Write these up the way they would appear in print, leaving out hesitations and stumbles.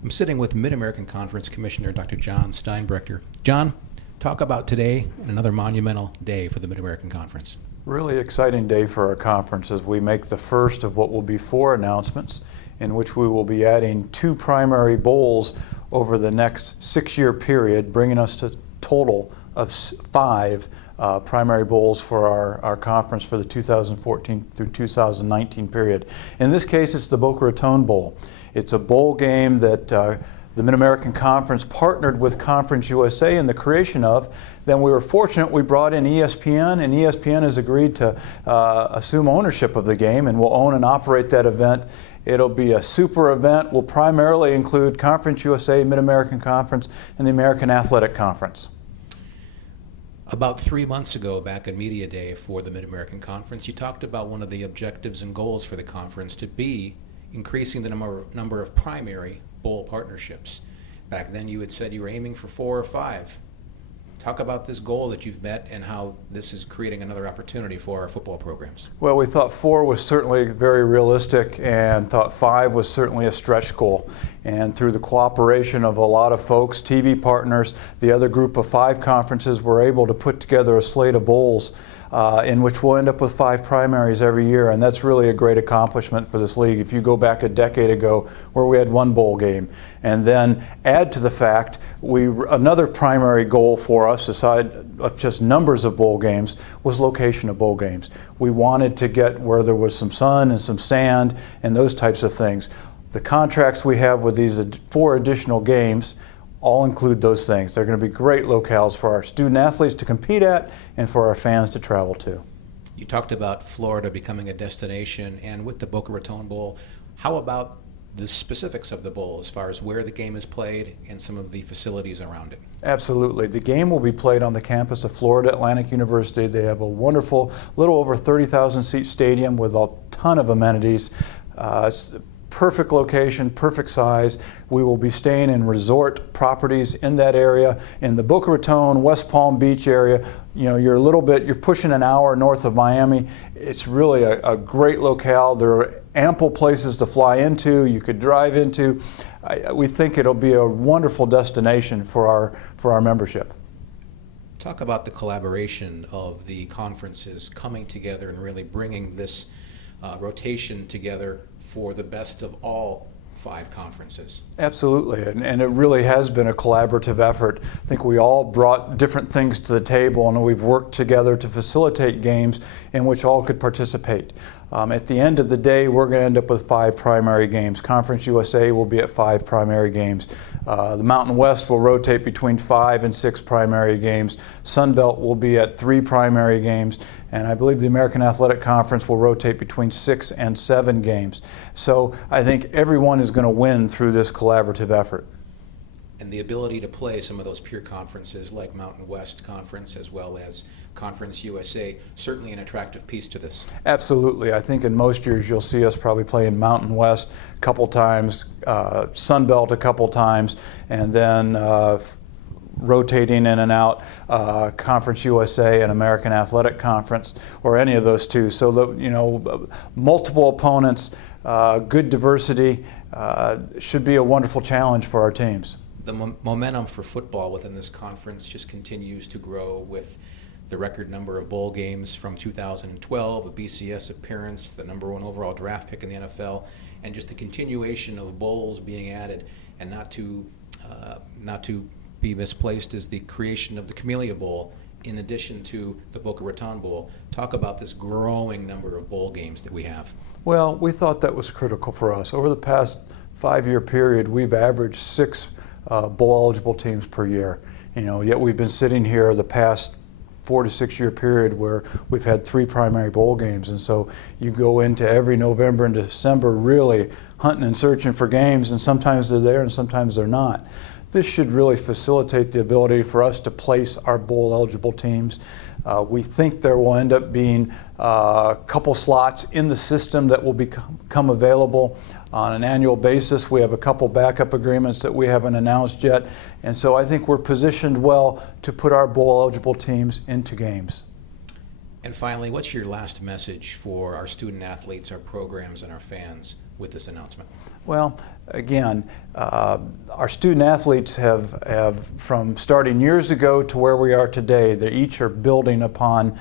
I'm sitting with MidAmerican Conference Commissioner Dr. John Steinbrecher. John, talk about today and another monumental day for the MidAmerican Conference. Really exciting day for our conference as we make the first of what will be 4 announcements in which we will be adding 2 primary bowls over the next 6-year period, bringing us to a total of 5 primary bowls for our conference for the 2014 through 2019 period. In this case, it's the Boca Raton Bowl. It's a bowl game that the MidAmerican Conference partnered with Conference USA in the creation of. Then we were fortunate, we brought in ESPN, and ESPN has agreed to assume ownership of the game and will own and operate that event. It'll be a super event. Will primarily include Conference USA, MidAmerican Conference, and the American Athletic Conference. About 3 months ago, back at Media Day for the MidAmerican Conference, you talked about one of the objectives and goals for the conference to be increasing the number of primary bowl partnerships. Back then you had said you were aiming for 4 or 5. Talk about this goal that you've met and how this is creating another opportunity for our football programs. Well, we thought 4 was certainly very realistic and thought 5 was certainly a stretch goal. And through the cooperation of a lot of folks, TV partners, the other group of 5 conferences were able to put together a slate of bowls in which we'll end up with 5 primaries every year, and that's really a great accomplishment for this league. If you go back a decade ago where we had 1 bowl game, and then add to the fact another primary goal for us, aside of just numbers of bowl games, was location of bowl games. We wanted to get where there was some sun and some sand and those types of things. The contracts we have with these 4 additional games all include those things. They're going to be great locales for our student athletes to compete at and for our fans to travel to. You talked about Florida becoming a destination, and with the Boca Raton Bowl, how about the specifics of the bowl as far as where the game is played and some of the facilities around it? Absolutely. The game will be played on the campus of Florida Atlantic University. They have a wonderful, little over 30,000 seat stadium with a ton of amenities. It's perfect location, perfect size. We will be staying in resort properties in that area. In the Boca Raton, West Palm Beach area, you're pushing an hour north of Miami. It's really a great locale. There are ample places to fly into, you could drive into. We think it'll be a wonderful destination for our membership. Talk about the collaboration of the conferences coming together and really bringing this rotation together for the best of all 5 conferences. Absolutely, and it really has been a collaborative effort. I think we all brought different things to the table, and we've worked together to facilitate games in which all could participate. At the end of the day, we're going to end up with 5 primary games. Conference USA will be at 5 primary games. The Mountain West will rotate between 5 and 6 primary games. Sun Belt will be at 3 primary games. And I believe the American Athletic Conference will rotate between 6 and 7 games. So I think everyone is going to win through this collaborative effort. And the ability to play some of those peer conferences like Mountain West Conference as well as Conference USA, certainly an attractive piece to this. Absolutely. I think in most years you'll see us probably playing Mountain West a couple times, Sun Belt a couple times, and then rotating in and out Conference USA and American Athletic Conference, or any of those 2. So multiple opponents, good diversity, should be a wonderful challenge for our teams. The momentum for football within this conference just continues to grow with the record number of bowl games from 2012, a BCS appearance, the #1 overall draft pick in the NFL, and just the continuation of bowls being added. And not to be misplaced is the creation of the Camellia Bowl in addition to the Boca Raton Bowl. Talk about this growing number of bowl games that we have. Well, we thought that was critical for us. Over the past 5-year period, we've averaged 6 bowl-eligible teams per year. Yet we've been sitting here the past 4 to 6 year period where we've had 3 primary bowl games. And so you go into every November and December really hunting and searching for games, and sometimes they're there and sometimes they're not. This should really facilitate the ability for us to place our bowl-eligible teams. We think there will end up being a couple slots in the system that will become available on an annual basis. We have a couple backup agreements that we haven't announced yet. And so I think we're positioned well to put our bowl-eligible teams into games. And finally, what's your last message for our student athletes, our programs, and our fans with this announcement? Well, again, our student athletes have from starting years ago to where we are today, they each are building upon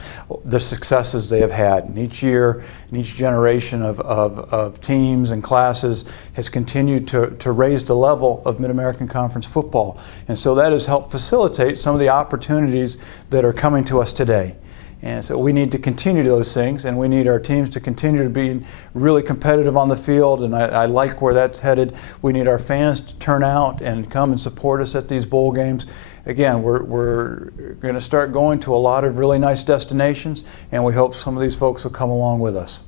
the successes they have had. And each year, and each generation of teams and classes has continued to raise the level of Mid-American Conference football. And so that has helped facilitate some of the opportunities that are coming to us today. And so we need to continue those things, and we need our teams to continue to be really competitive on the field, and I like where that's headed. We need our fans to turn out and come and support us at these bowl games. Again, we're going to start going to a lot of really nice destinations, and we hope some of these folks will come along with us.